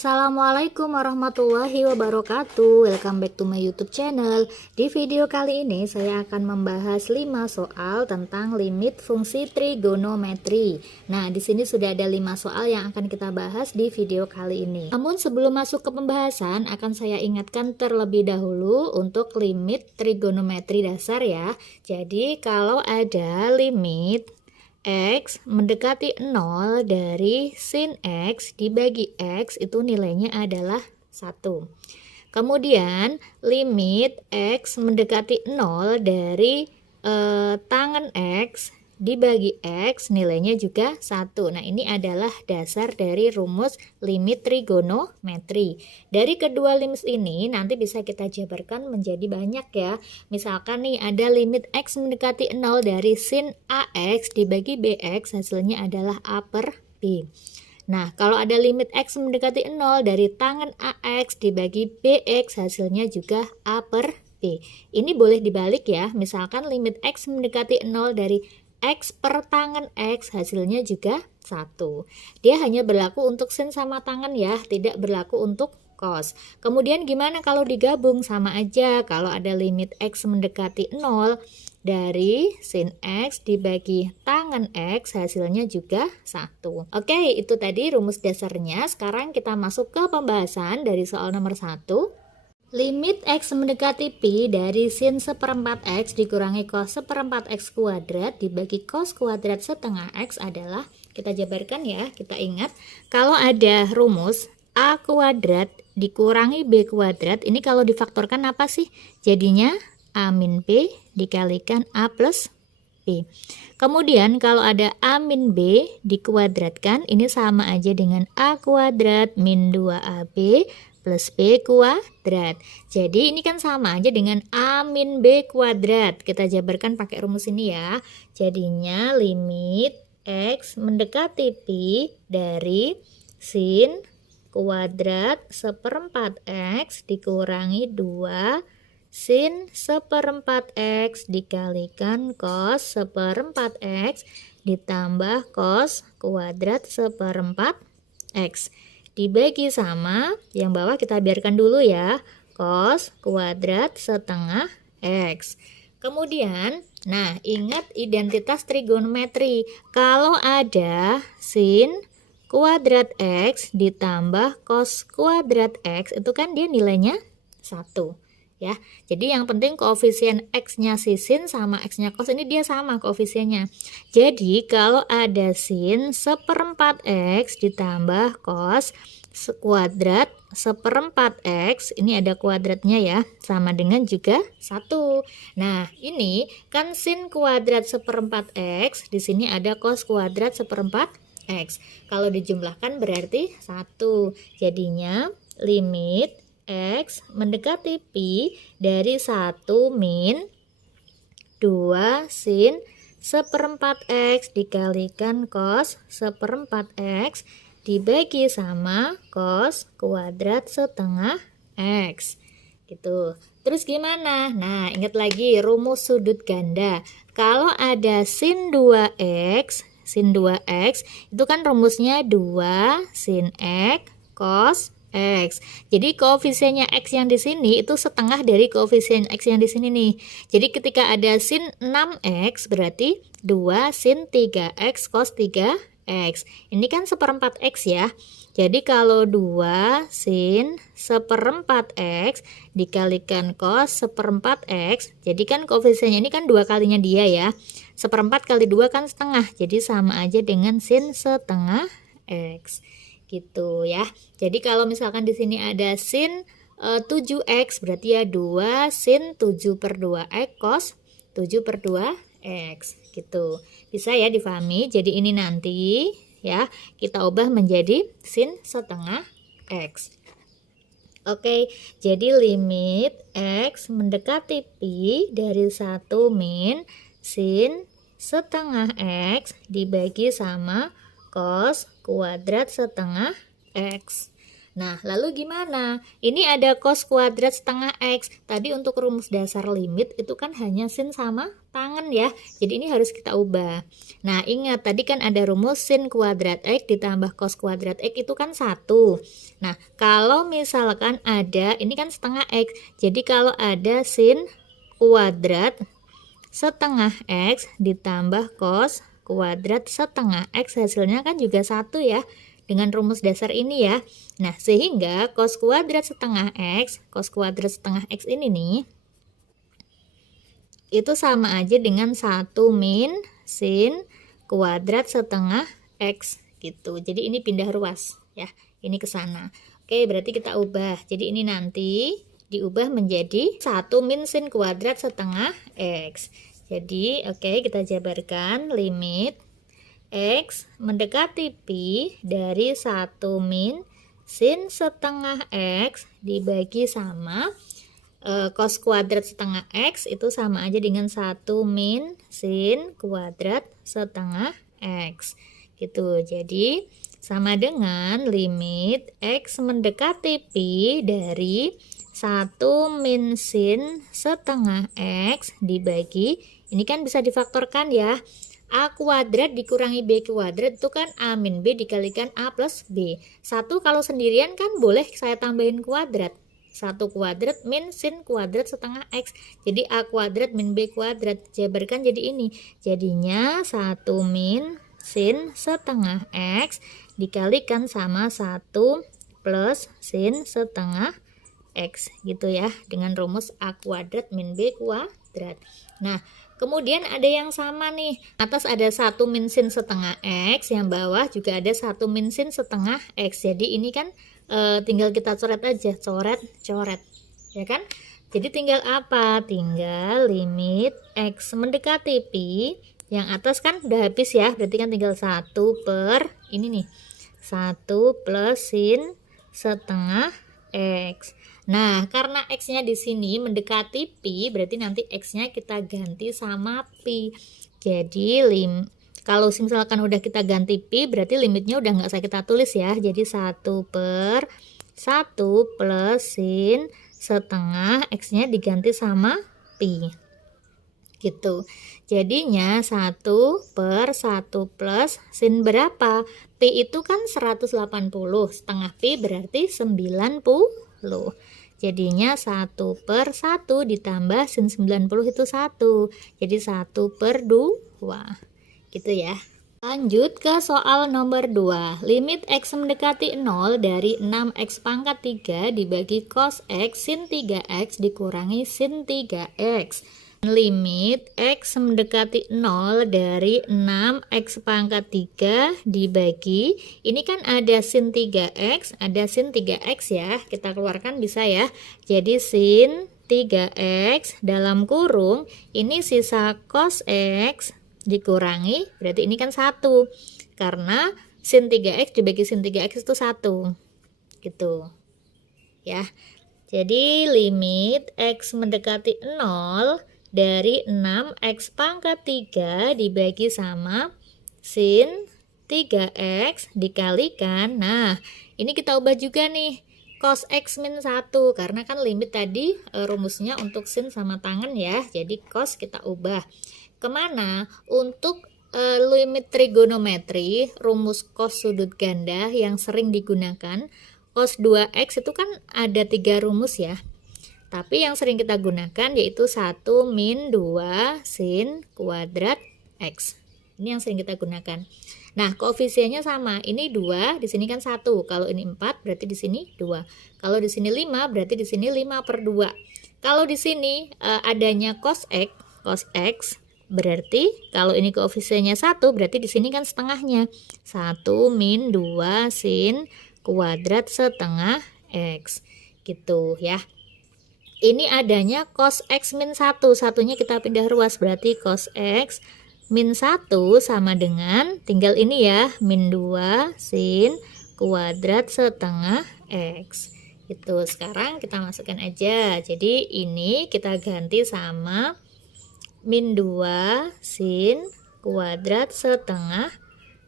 Assalamualaikum warahmatullahi wabarakatuh. Welcome back to my YouTube channel. Di video kali ini saya akan membahas 5 soal tentang limit fungsi trigonometri. Nah, di sini sudah ada 5 soal yang akan kita bahas di video kali ini. Namun sebelum masuk ke pembahasan, akan saya ingatkan terlebih dahulu untuk limit trigonometri dasar ya. Jadi, kalau ada limit X mendekati 0 dari sin X dibagi X itu nilainya adalah 1. Kemudian limit X mendekati 0 dari tangen X dibagi X nilainya juga 1. Nah, ini adalah dasar dari rumus limit trigonometri. Dari kedua limit ini nanti bisa kita jabarkan menjadi banyak ya. Misalkan nih ada limit X mendekati 0 dari sin AX dibagi BX, hasilnya adalah A per B. Nah, kalau ada limit X mendekati 0 dari tangen AX dibagi BX, hasilnya juga A per B. Ini boleh dibalik ya. Misalkan limit X mendekati 0 dari X per tangen X, hasilnya juga 1. Dia hanya berlaku untuk sin sama tangen ya, tidak berlaku untuk cos. Kemudian gimana kalau digabung? Sama aja, kalau ada limit X mendekati 0 dari sin X dibagi tangen X, hasilnya juga 1. Oke, itu tadi rumus dasarnya. Sekarang kita masuk ke pembahasan dari soal nomor 1. Limit X mendekati Pi dari sin seperempat X dikurangi cos seperempat X kuadrat dibagi cos kuadrat setengah X adalah, kita jabarkan ya, kita ingat kalau ada rumus A kuadrat dikurangi B kuadrat, ini kalau difaktorkan apa sih? Jadinya A min B dikalikan A plus B. Kemudian kalau ada A min B dikuadratkan, ini sama aja dengan A kuadrat min 2AB plus B kuadrat. Jadi ini kan sama aja dengan A min B kuadrat. Kita jabarkan pakai rumus ini ya. Jadinya limit X mendekati Pi dari sin kuadrat seperempat X dikurangi 2 sin seperempat X dikalikan cos seperempat X ditambah cos kuadrat seperempat X dibagi sama, yang bawah kita biarkan dulu ya, cos kuadrat setengah X. Kemudian, nah ingat identitas trigonometri, kalau ada sin kuadrat X ditambah cos kuadrat X, itu kan dia nilainya 1 ya. Jadi yang penting koefisien X-nya si sin sama X-nya cos ini dia sama koefisiennya. Jadi kalau ada sin seperempat X ditambah cos kuadrat seperempat X, ini ada kuadratnya ya, sama dengan juga 1. Nah, ini kan sin kuadrat seperempat X, di sini ada cos kuadrat seperempat X. Kalau dijumlahkan berarti 1. Jadinya limit X mendekati Pi dari 1 min 2 sin seperempat X dikalikan cos seperempat X dibagi sama cos kuadrat setengah X gitu. Terus gimana? Nah, ingat lagi rumus sudut ganda. Kalau ada sin 2X, sin 2X itu kan rumusnya 2 sin X cos X. Jadi koefisiennya X yang di sini itu setengah dari koefisien X yang di sini nih. Jadi ketika ada sin 6X berarti 2 sin 3X cos 3X. Ini kan seperempat X ya. Jadi kalau 2 sin seperempat X dikalikan cos seperempat X, jadi kan koefisiennya ini kan 2 kalinya dia ya. Seperempat kali 2 kan setengah, jadi sama aja dengan sin setengah X. Gitu ya. Jadi kalau misalkan di sini ada sin 7X berarti ya 2 sin 7 per 2X cos 7 per 2X gitu. Bisa ya difahami. Jadi ini nanti ya kita ubah menjadi sin setengah X. Oke, jadi limit X mendekati Pi dari 1 min sin setengah X dibagi sama cos kuadrat setengah X. Nah, lalu gimana? Ini ada cos kuadrat setengah X. Tadi untuk rumus dasar limit itu kan hanya sin sama tangen ya. Jadi ini harus kita ubah. Nah, ingat tadi kan ada rumus sin kuadrat X ditambah cos kuadrat X itu kan 1. Nah, kalau misalkan ada, ini kan setengah X. Jadi kalau ada sin kuadrat setengah X ditambah cos kuadrat setengah X, hasilnya kan juga 1 ya. Dengan rumus dasar ini ya. Nah, sehingga cos kuadrat setengah X, cos kuadrat setengah X ini nih, itu sama aja dengan 1 min sin kuadrat setengah X gitu. Jadi ini pindah ruas ya, ini ke sana. Oke, berarti kita ubah. Jadi ini nanti diubah menjadi 1 min sin kuadrat setengah X. Jadi, oke, kita jabarkan limit X mendekati pi dari 1 min sin setengah X dibagi sama cos kuadrat setengah X itu sama aja dengan 1 min sin kuadrat setengah X gitu. Jadi sama dengan limit X mendekati pi dari 1 min sin setengah X dibagi, ini kan bisa difaktorkan ya, A kuadrat dikurangi B kuadrat itu kan A min B dikalikan A plus B. 1 kalau sendirian kan boleh saya tambahin kuadrat. 1 kuadrat min sin kuadrat setengah X. Jadi A kuadrat min B kuadrat. Jabarkan jadi ini. Jadinya 1 min sin setengah X dikalikan sama 1 plus sin setengah X gitu ya. Dengan rumus A kuadrat min B kuadrat. Nah, kemudian ada yang sama nih, atas ada 1 min sin setengah X, yang bawah juga ada 1 min sin setengah X. Jadi ini kan tinggal kita coret aja, coret, ya kan? Jadi tinggal apa? Tinggal limit X mendekati pi, yang atas kan udah habis ya, berarti kan tinggal 1 per, ini nih, 1 plus sin setengah X. Nah, karena X-nya di sini mendekati pi, berarti nanti X-nya kita ganti sama pi. Jadi, kalau misalkan udah kita ganti pi, berarti limitnya udah nggak usah kita tulis ya. Jadi, 1 per 1 plus sin setengah X-nya diganti sama pi. Gitu. Jadinya 1 per 1 plus sin berapa? Pi itu kan 180, setengah pi berarti 90. Jadinya 1 per 1 ditambah sin 90 itu 1. Jadi 1 per 2. Gitu ya. Lanjut ke soal nomor 2. Limit X mendekati 0 dari 6X pangkat 3 dibagi cos X sin 3X dikurangi sin 3X. Limit X mendekati 0 dari 6X pangkat 3 dibagi, ini kan ada sin 3X, ada sin 3X ya, kita keluarkan bisa ya. Jadi sin 3X dalam kurung, ini sisa cos X dikurangi, berarti ini kan 1, karena sin 3X dibagi sin 3X itu 1, gitu ya. Jadi limit X mendekati 0 dari 6X pangkat 3 dibagi sama sin 3X dikalikan. Nah, ini kita ubah juga nih, cos X min 1, karena kan limit tadi rumusnya untuk sin sama tangan ya. Jadi cos kita ubah. Kemana? Untuk limit trigonometri, rumus cos sudut ganda yang sering digunakan, cos 2X itu kan ada 3 rumus ya. Tapi yang sering kita gunakan yaitu 1 min 2 sin kuadrat X. Ini yang sering kita gunakan. Nah, koefisiennya sama. Ini 2, di sini kan 1. Kalau ini 4, berarti di sini 2. Kalau di sini 5, berarti di sini 5 per 2. Kalau di sini adanya cos X, berarti kalau ini koefisiennya 1, berarti di sini kan setengahnya. 1 min 2 sin kuadrat setengah X. Gitu ya. Ini adanya cos X min 1, satunya kita pindah ruas, berarti cos X min 1 sama dengan, tinggal ini ya, min 2 sin kuadrat setengah X. Itu sekarang kita masukkan aja, jadi ini kita ganti sama min 2 sin kuadrat setengah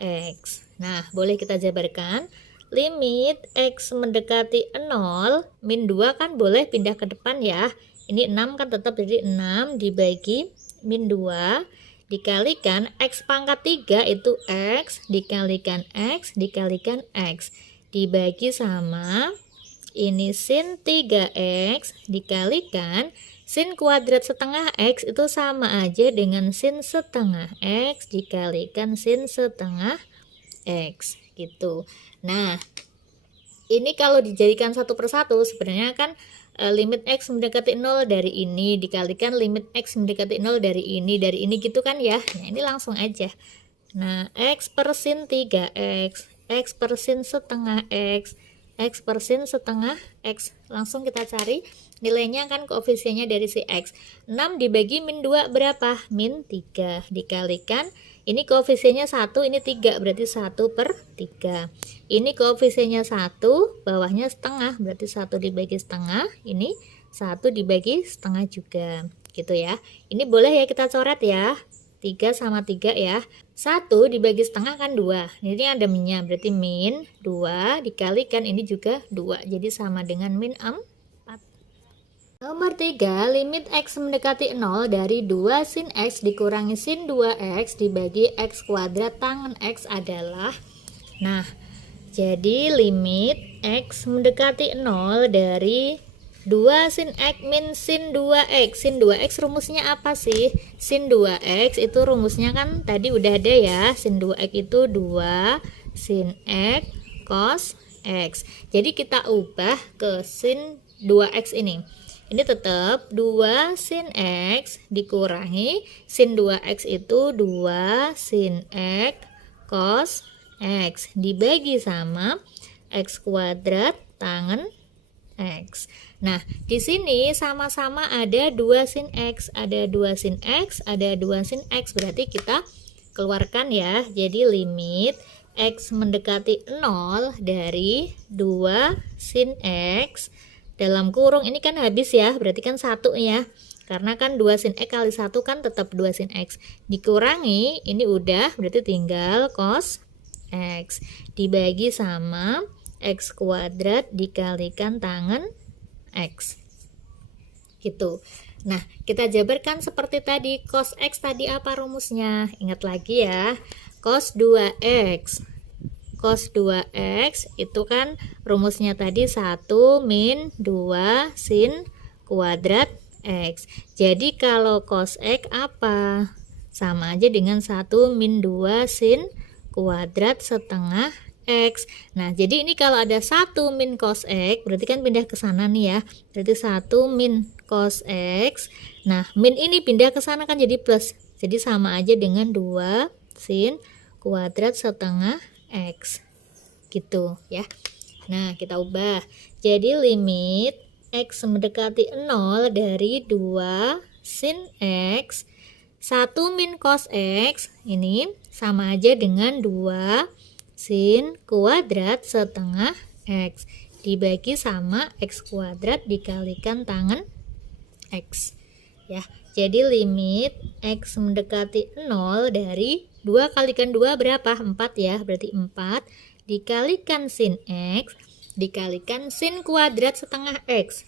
X. Nah, boleh kita jabarkan. limit X mendekati 0, min 2 kan boleh pindah ke depan ya. Ini 6 kan tetap jadi 6 dibagi min 2 dikalikan X pangkat 3 itu X dikalikan X dikalikan X dibagi sama ini sin 3X dikalikan sin kuadrat setengah X itu sama aja dengan sin setengah X dikalikan sin setengah X gitu. Nah, ini kalau dijadikan satu persatu sebenarnya kan limit X mendekati 0 dari ini dikalikan limit X mendekati 0 dari ini gitu kan ya. Nah, ini langsung aja. Nah, X per sin 3X, X per sin setengah X, X per sin setengah X. Langsung kita cari nilainya kan koefisiennya dari si X. 6 dibagi min 2 berapa? Min 3 dikalikan ini koefisiennya 1, ini 3 berarti 1 per 3. Ini koefisiennya 1, bawahnya setengah berarti 1 dibagi setengah, ini 1 dibagi setengah juga gitu ya. Ini boleh ya kita coret ya, 3 sama 3 ya. 1 dibagi setengah kan 2, ini ada minnya berarti min 2 dikalikan ini juga 2, jadi sama dengan min 4. Nomor 3, limit X mendekati 0 dari 2 sin X dikurangi sin 2X dibagi X kuadrat tangen X adalah, nah jadi limit X mendekati 0 dari 2 sin X min sin 2X. Sin 2X rumusnya apa sih? Sin 2X itu rumusnya kan tadi udah ada ya, sin 2X itu 2 sin X cos X. Jadi kita ubah ke sin 2X ini. Ini tetap 2 sin X dikurangi sin 2X itu 2 sin X cos X dibagi sama X kuadrat tangen X. Nah, di sini sama-sama ada 2 sin X, ada 2 sin X, ada 2 sin X, berarti kita keluarkan ya. Jadi limit X mendekati 0 dari 2 sin X dalam kurung ini kan habis ya, berarti kan 1 ya, karena kan 2 sin X kali 1 kan tetap 2 sin X dikurangi ini udah berarti tinggal cos X dibagi sama X kuadrat dikalikan tangen X gitu. Nah, kita jabarkan seperti tadi. Cos X tadi apa rumusnya? Ingat lagi ya, cos 2X. Cos 2X itu kan rumusnya tadi 1 min 2 sin kuadrat X. Jadi kalau cos X apa? Sama aja dengan 1 min 2 sin kuadrat setengah X. Nah, jadi ini kalau ada 1 min cos X, berarti kan pindah ke sana nih ya. Berarti 1 min cos X. Nah, min ini pindah ke sana kan jadi plus. Jadi sama aja dengan 2 sin kuadrat setengah X gitu ya. Nah, kita ubah jadi limit X mendekati 0 dari 2 sin X 1 min cos X ini sama aja dengan 2 sin kuadrat setengah X dibagi sama X kuadrat dikalikan tangen X ya. Jadi limit X mendekati 0 dari 2 kalikan 2 berapa? 4 ya, berarti 4 dikalikan sin X dikalikan sin kuadrat setengah X.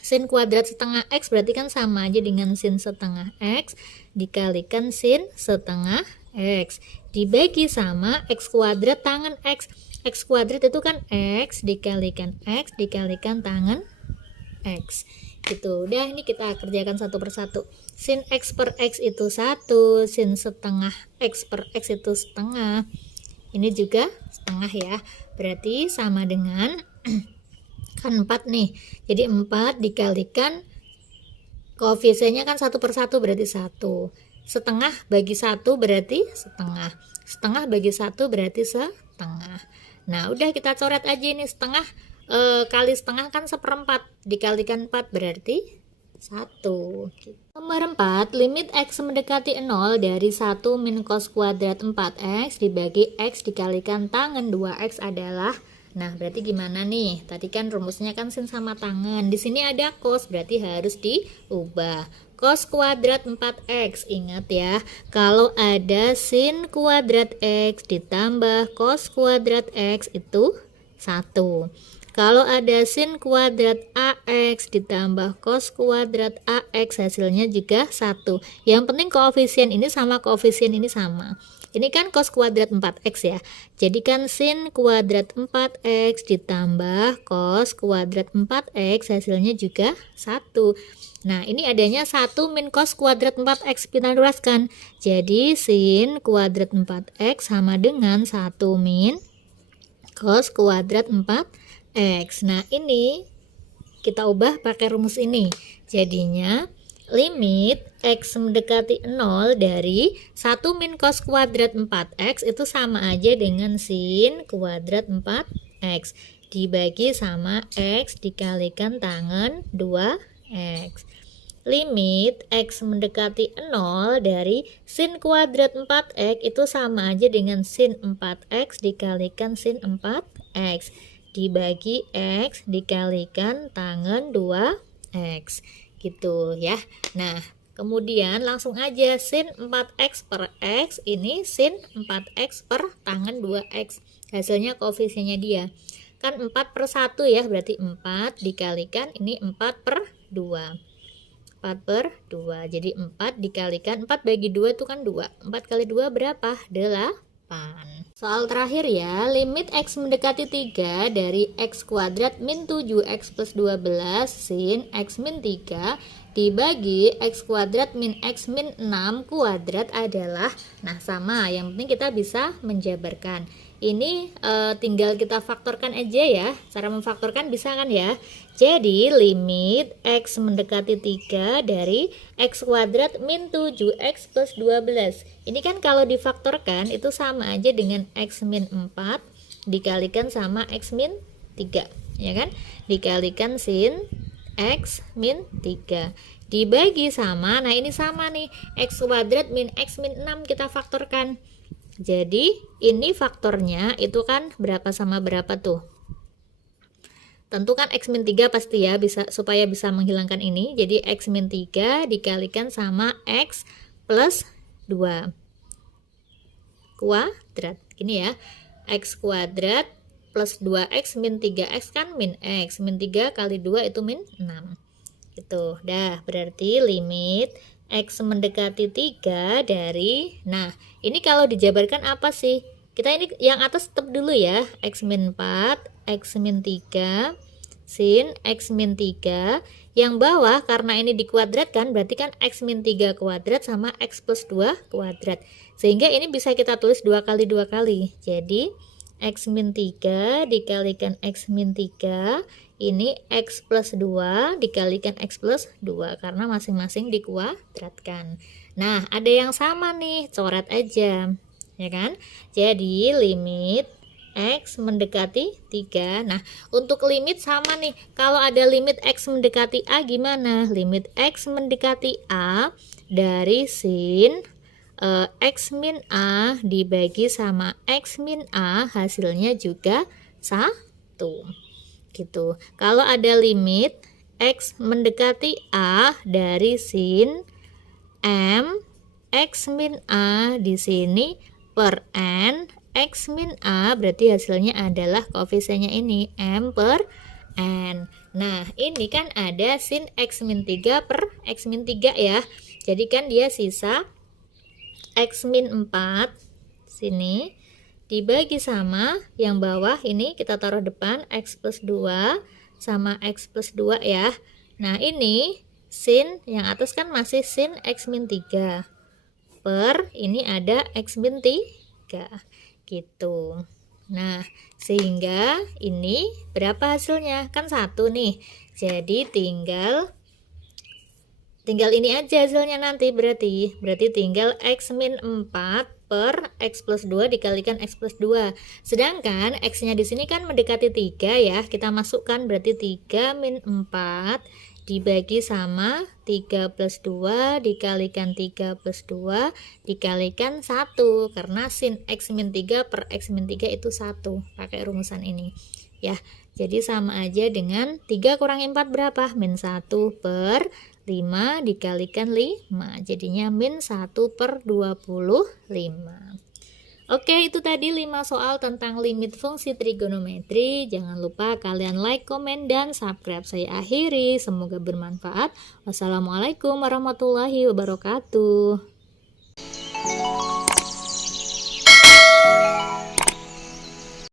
Sin kuadrat setengah X berarti kan sama aja dengan sin setengah X dikalikan sin setengah X dibagi sama X kuadrat tangen X. X kuadrat itu kan X dikalikan tangen X gitu. Udah, ini kita kerjakan satu persatu. Sin X per X itu 1, sin setengah X per X itu setengah, ini juga setengah ya, berarti sama dengan kan 4 nih, jadi 4 dikalikan koefisiennya kan 1 per 1 berarti 1, setengah bagi 1 berarti setengah, setengah bagi 1 berarti setengah. Nah, udah kita coret aja ini, setengah kali setengah kan 1/4 dikalikan 4 berarti 1. Nomor 4, limit X mendekati 0 dari 1 min cos kuadrat 4X dibagi X dikalikan tangen 2X adalah, Nah, berarti gimana nih? Tadi kan rumusnya kan sin sama tangan. Di sini ada cos, berarti harus diubah. Cos kuadrat 4x. Ingat ya, kalau ada sin kuadrat x ditambah cos kuadrat x itu 1. Kalau ada sin kuadrat AX ditambah cos kuadrat AX, hasilnya juga 1. Yang penting koefisien ini sama, koefisien ini sama. Ini kan cos kuadrat 4x ya. Jadi kan sin kuadrat 4x ditambah cos kuadrat 4x, hasilnya juga 1. Nah, ini adanya 1 min cos kuadrat 4x, kita luaskan. Jadi sin kuadrat 4x sama dengan 1 min cos kuadrat 4x. Nah, ini kita ubah pakai rumus ini. Jadinya limit x mendekati 0 dari 1 min cos kuadrat 4x itu sama aja dengan sin kuadrat 4x dibagi sama x dikalikan tangen 2x. Limit x mendekati 0 dari sin kuadrat 4x itu sama aja dengan sin 4x dikalikan sin 4x dibagi x dikalikan tangen 2x gitu ya. Nah, kemudian langsung aja sin 4x per x ini sin 4x per tangen 2x, hasilnya koefisiennya dia kan 4 per 1 ya, berarti 4 dikalikan ini 4 per 2, 4 per 2, jadi 4 dikalikan 4 bagi 2 itu kan 2, 4 kali 2 berapa? 8. Soal terakhir ya, limit x mendekati 3 dari x kuadrat min 7x plus 12 sin x min 3 dibagi x kuadrat min x min 6 kuadrat adalah, nah sama, yang penting kita bisa menjabarkan. Ini tinggal kita faktorkan aja ya, cara memfaktorkan bisa kan ya. Jadi limit x mendekati 3 dari x kuadrat min 7x plus 12. Ini kan kalau difaktorkan itu sama aja dengan x min 4 dikalikan sama x min 3, ya kan? Dikalikan sin x min 3 dibagi sama, nah ini sama nih, x kuadrat min x min 6 kita faktorkan. Jadi ini faktornya itu kan berapa sama berapa tuh? Tentu kan x min 3 pasti ya, bisa supaya bisa menghilangkan ini. Jadi x min 3 dikalikan sama x plus 2 kuadrat. Ini ya, x kuadrat plus 2x min 3x kan min x. Min 3 kali 2 itu min 6. Gitu. Dah, berarti limit x mendekati 3 dari, nah ini kalau dijabarkan apa sih? Kita ini yang atas tetap dulu ya, x min 4, x min 3, sin x min 3. Yang bawah karena ini dikuadratkan berarti kan x min 3 kuadrat sama x plus 2 kuadrat. Sehingga ini bisa kita tulis 2 kali 2 kali. Jadi x min 3 dikalikan x min 3, ini x plus 2 dikalikan x plus 2 karena masing-masing dikuadratkan. Nah, ada yang sama nih, coret aja, ya kan? Jadi limit x mendekati 3. Nah, untuk limit sama nih. Kalau ada limit x mendekati a gimana? Limit x mendekati a dari sin x min a dibagi sama x min a, hasilnya juga 1. Gitu. Kalau ada limit x mendekati a dari sin m x min a di sini per n x min a, berarti hasilnya adalah koefisiennya ini m per n. Nah, ini kan ada sin x min 3 per x min 3 ya. Jadi kan dia sisa x min 4 sini dibagi sama yang bawah ini kita taruh depan x plus 2 sama x plus 2 ya. Nah, ini sin yang atas kan masih sin x min 3 per ini ada x min 3 gitu. Nah, sehingga ini berapa hasilnya? Kan 1 nih. Jadi tinggal ini aja hasilnya nanti, berarti tinggal x min 4 per x plus 2 dikalikan x plus 2. Sedangkan x nya di sini kan mendekati 3 ya, kita masukkan berarti 3 min 4 dibagi sama 3 plus 2 dikalikan 3 plus 2 dikalikan 1, karena sin X min 3 per X min 3 itu 1, pakai rumusan ini ya. Jadi sama aja dengan 3 kurangi 4 berapa? Min 1 per 5 dikalikan 5, jadinya min 1 per 25. Oke, itu tadi 5 soal tentang limit fungsi trigonometri. Jangan lupa kalian like, komen, dan subscribe. Saya akhiri, semoga bermanfaat. Wassalamualaikum warahmatullahi wabarakatuh.